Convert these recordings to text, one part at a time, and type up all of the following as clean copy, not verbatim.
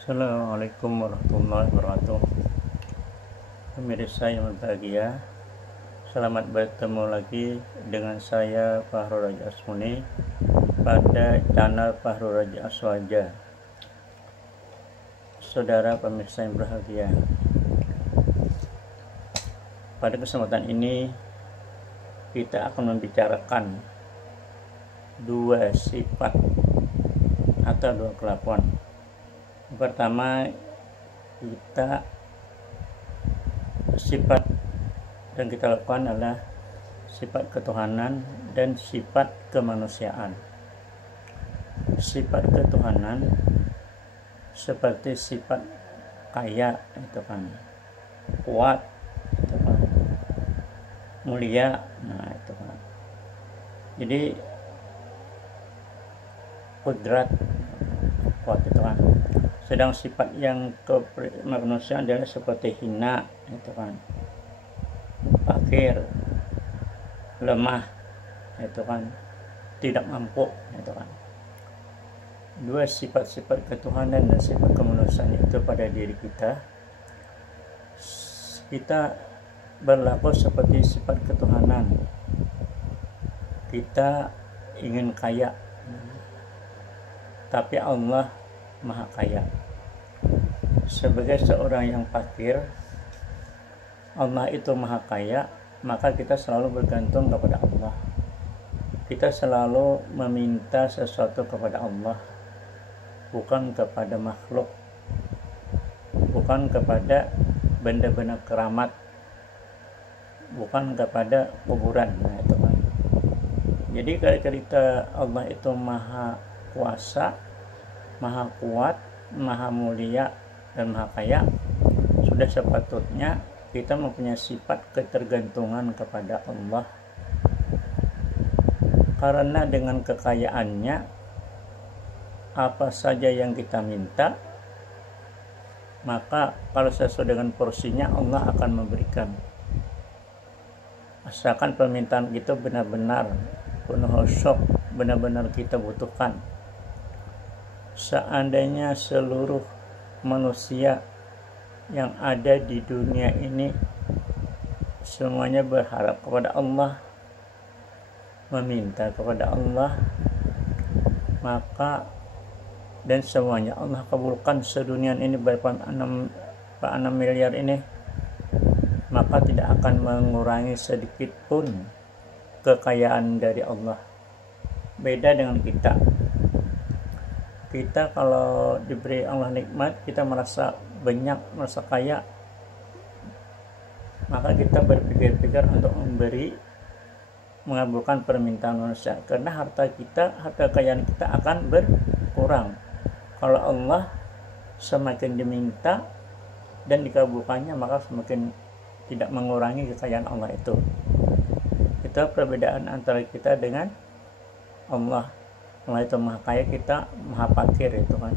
Assalamualaikum warahmatullahi wabarakatuh. Pemirsa yang berbahagia, selamat bertemu lagi dengan saya Fahrul Raja Asmuni pada channel Fahrul Raja Aswaja. Saudara pemirsa yang berbahagia, pada kesempatan ini kita akan membicarakan dua sifat atau dua kelakuan. Pertama, kita sifat yang kita lakukan adalah sifat ketuhanan dan sifat kemanusiaan. Sifat ketuhanan seperti sifat kaya, itu kan, kuat, itu kan, mulia, nah itu kan. Jadi kudrat, kuat, itu kan. Sedang sifat yang kemanusiaan adalah seperti hina, itu kan, fakir, lemah, itu kan, tidak mampu, itu kan. Dua sifat-sifat ketuhanan dan sifat kemanusiaan itu pada diri kita berlaku seperti sifat ketuhanan. Kita ingin kaya, tapi Allah Maha Kaya. Sebagai seorang yang fakir, Allah itu Maha Kaya, maka kita selalu bergantung kepada Allah. Kita selalu meminta sesuatu kepada Allah, bukan kepada makhluk, bukan kepada benda-benda keramat, bukan kepada kuburan. Nah, itu kan. Jadi kalau cerita Allah itu Maha Kuasa, Maha Kuat, Maha Mulia, dan Maha Kaya, sudah sepatutnya kita mempunyai sifat ketergantungan kepada Allah. Karena dengan kekayaannya, apa saja yang kita minta, maka kalau sesuai dengan porsinya Allah akan memberikan. Asalkan permintaan kita benar-benar penuh khusyuk, benar-benar kita butuhkan. Seandainya seluruh manusia yang ada di dunia ini semuanya berharap kepada Allah, meminta kepada Allah, maka dan semuanya Allah kabulkan sedunia ini berapa 6 miliar ini, maka tidak akan mengurangi sedikit pun kekayaan dari Allah. Beda dengan kita kalau diberi Allah nikmat, kita merasa banyak, merasa kaya, maka kita berpikir-pikir untuk mengabulkan permintaan manusia, karena harta kekayaan kita akan berkurang. Kalau Allah semakin diminta dan dikabulkannya, maka semakin tidak mengurangi kekayaan Allah itu. Itu perbedaan antara kita dengan Allah. Allah itu Maha Kaya, kita Maha Fakir, itu kan.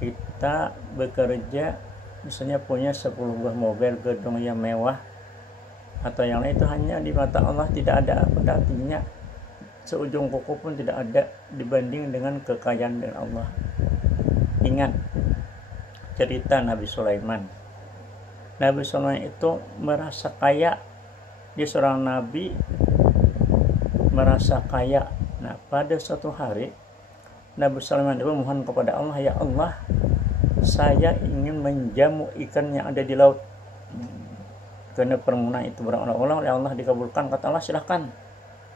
Kita bekerja misalnya punya 10 buah mobil, gedung yang mewah atau yang lain, itu hanya di mata Allah tidak ada artinya, seujung kuku pun tidak ada dibanding dengan kekayaan dari Allah. Ingat cerita Nabi Sulaiman. Nabi Sulaiman itu merasa kaya, dia seorang nabi merasa kaya. Nah, pada suatu hari Nabi Sulaiman itu memohon kepada Allah, ya Allah, saya ingin menjamu ikan yang ada di laut. Karena permohonan itu berulang-ulang oleh Allah dikabulkan. Kata Allah, silahkan,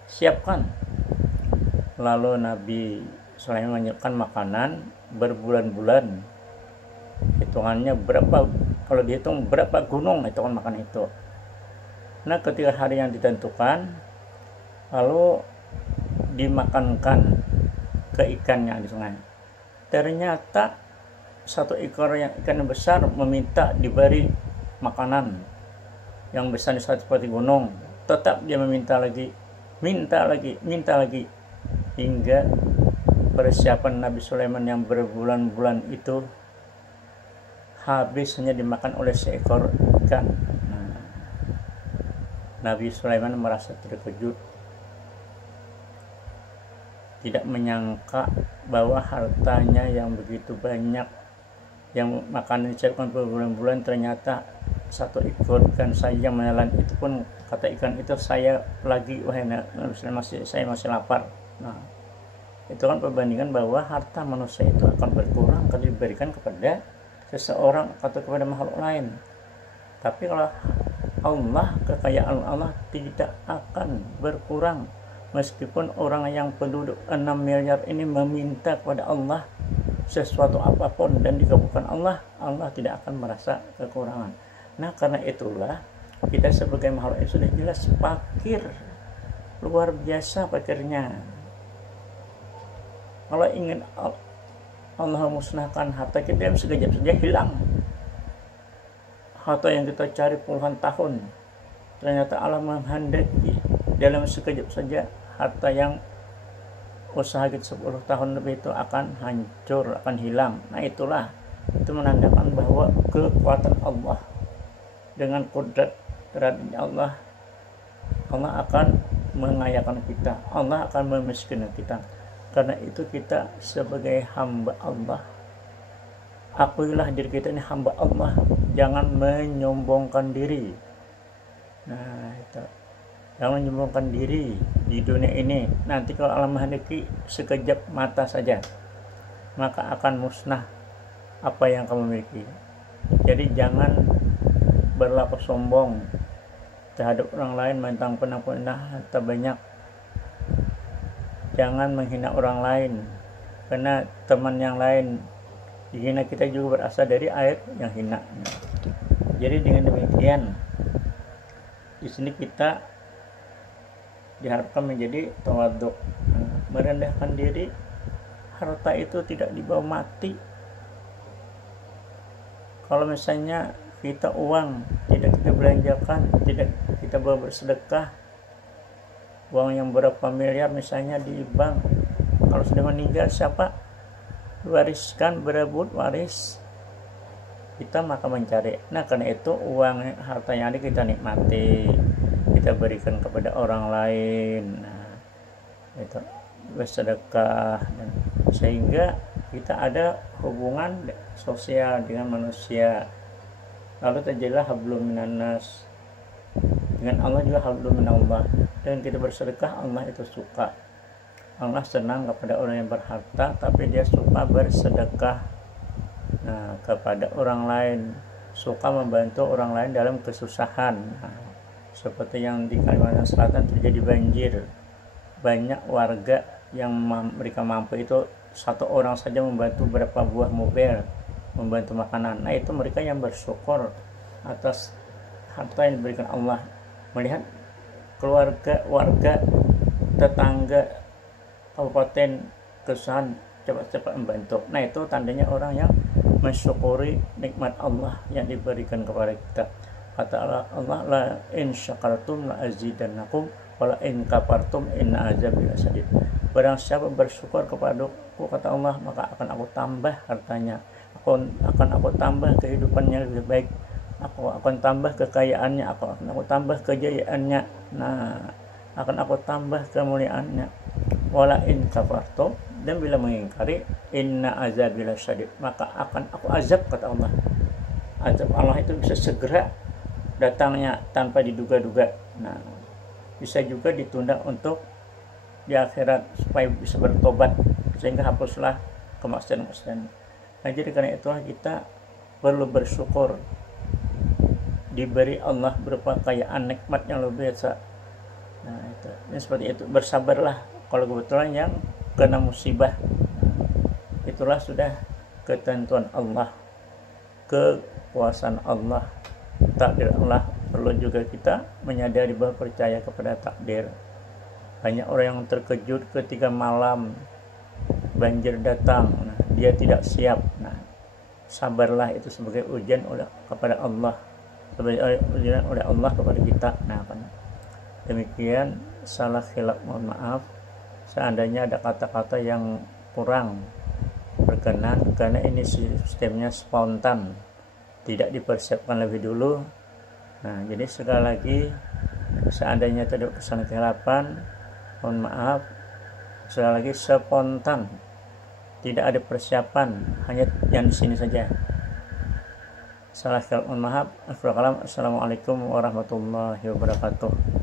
siapkan. Lalu Nabi Sulaiman menyiapkan makanan berbulan-bulan. Hitungannya berapa, kalau dihitung berapa gunung itu kan makan itu. Nah, ketika hari yang ditentukan, lalu dimakankan ke ikannya di sungai. Ternyata satu ekor ikan yang besar meminta diberi makanan yang besar seperti gunung. Tetap dia minta lagi, hingga persiapan Nabi Sulaiman yang berbulan-bulan itu habis hanya dimakan oleh seekor ikan. Nabi Sulaiman merasa terkejut, tidak menyangka bahwa hartanya yang begitu banyak yang makanan disiapkan berbulan-bulan, ternyata satu ekor ikan saja menelan, itu pun kata ikan itu, saya lagi saya masih lapar. Nah, itu kan perbandingan bahwa harta manusia itu akan berkurang kalau diberikan kepada seseorang atau kepada makhluk lain. Tapi kalau Allah, kekayaan Allah tidak akan berkurang. Meskipun orang yang penduduk 6 miliar ini meminta kepada Allah sesuatu apapun dan dikabulkan Allah, Allah tidak akan merasa kekurangan. Nah, karena itulah kita sebagai makhluk yang sudah jelas fakir, luar biasa fakirnya. Kalau ingin Allah musnahkan harta kita, sekejap saja hilang. Harta yang kita cari puluhan tahun, ternyata Allah menghendaki dalam sekejap saja harta yang usaha kita 10 tahun lebih itu akan hancur, akan hilang. Nah, itulah, itu menandakan bahwa kekuatan Allah dengan kudrat Allah, Allah akan mengayakan kita, Allah akan memiskinkan kita. Karena itu kita sebagai hamba Allah, akuilah diri kita ini hamba Allah, jangan menyombongkan diri. Nah, itu, jangan menyombongkan diri di dunia ini. Nanti kalau Allah menghendaki sekejap mata saja, maka akan musnah apa yang kamu miliki. Jadi jangan berlaku sombong terhadap orang lain, mentang-mentang punya harta banyak. Jangan menghina orang lain, karena teman yang lain dihina, kita juga berasal dari air yang hina. Jadi dengan demikian, di sini kita diharapkan menjadi tawadhu, merendahkan diri. Harta itu tidak dibawa mati. Kalau misalnya kita uang tidak kita belanjakan, tidak kita bawa bersedekah, uang yang berapa miliar misalnya di bank, kalau sudah meninggal siapa wariskan, berebut waris kita, maka mencari. Nah, karena itu uang harta yang ada kita nikmati, kita berikan kepada orang lain. Nah, itu bersedekah, dan sehingga kita ada hubungan sosial dengan manusia. Lalu terjadilah hablum minannas, dengan Allah juga hablum minallah. Dan kita bersedekah, Allah itu suka. Allah senang kepada orang yang berharta, tapi dia suka bersedekah kepada orang lain, suka membantu orang lain dalam kesusahan. Seperti yang di Kalimantan Selatan terjadi banjir, banyak warga yang mereka mampu itu satu orang saja membantu berapa buah mobil, membantu makanan. Nah, itu mereka yang bersyukur atas harta yang diberikan Allah. Melihat keluarga, warga, tetangga, kabupaten kesusahan, cepat-cepat membantu. Nah, itu tandanya orang yang mensyukuri nikmat Allah yang diberikan kepada kita. Kata Allah, la in syakartum la azidannakum wa la in kafartum inna azabi lasyadid. Barang siapa bersyukur kepadaku, kata Allah, maka akan aku tambah hartanya, akan aku tambah kehidupannya lebih baik, aku akan tambah kekayaannya, aku tambah kejayaannya, nah akan aku tambah kemuliaannya. Wala in kafartum, dan bila mengingkari, inna azabi lasyadid, maka akan aku azab, kata Allah. Azab Allah itu bisa segera datangnya tanpa diduga-duga. Nah, bisa juga ditunda untuk di akhirat supaya bisa bertobat, sehingga hapuslah kemaksiatan. Nah, jadi karena itulah kita perlu bersyukur diberi Allah berupa kekayaan nikmat yang luar biasa. Nah, itu. Ini seperti itu, bersabarlah kalau kebetulan yang kena musibah. Itulah sudah ketentuan Allah, kekuasaan Allah, takdir Allah. Perlu juga kita menyadari bahwa percaya kepada takdir. Banyak orang yang terkejut ketika malam banjir datang, dia tidak siap. Nah, sabarlah, itu sebagai ujian kepada Allah, sebagai ujian oleh Allah kepada kita. Nah, demikian, salah khilaf, mohon maaf seandainya ada kata-kata yang kurang berkenan, karena ini sistemnya spontan, tidak dipersiapkan lebih dulu. Nah, jadi sekali lagi, seandainya terdapat kesalahan kehilafan, mohon maaf. Sekali lagi, spontan, tidak ada persiapan, hanya yang di sini saja. Salah kalimat, mohon maaf. Assalamualaikum warahmatullahi wabarakatuh.